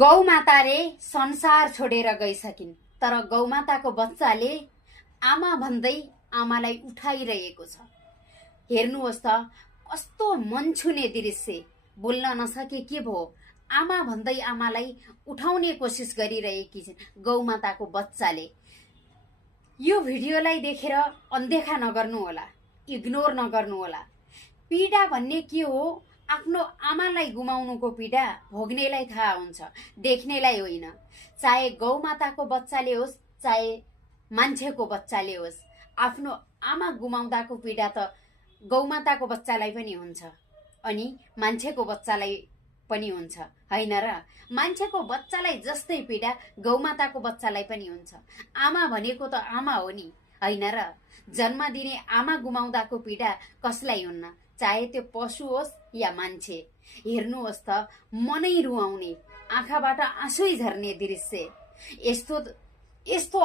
गौमाताले संसार छोडेर गइसकिन्, तर गौमाताको बच्चाले आमा भन्दै आमालाई उठाइरहेको छ। हेर्नुहोस् त कस्तो मन छुने दृश्य। बोल्न नसके के भो, आमा भन्दै आमालाई उठाउने कोसिस गरिरहेकी छिन् गौमाताको बच्चाले। यो भिडियोलाई देखेर अनदेखा नगर्नु होला, इग्नोर नगर्नु होला। पीडा भन्ने के हो, आफ्नो आमालाई गुमाउनुको पीडा भोग्नेलाई थाहा हुन्छ, देख्नेलाई होइन। चाहे गौमाताको बच्चाले होस्, चाहे मान्छेको बच्चाले होस्, आफ्नो आमा गुमाउँदाको पीडा त गौमाताको बच्चालाई पनि हुन्छ अनि मान्छेको बच्चालाई पनि हुन्छ, हैन र? मान्छेको बच्चालाई जस्तै पीडा गौमाताको बच्चालाई पनि हुन्छ। आमा भनेको त आमा हो नि, हैन र? जन्म दिने आमा गुमाउँदाको पीडा कसलाई हुन्न, चाहे त्यो पशु होस् या मान्छे। हेर्नुहोस् त मनै रुवाउने, आँखाबाट आँसुै झर्ने दृश्य। यस्तो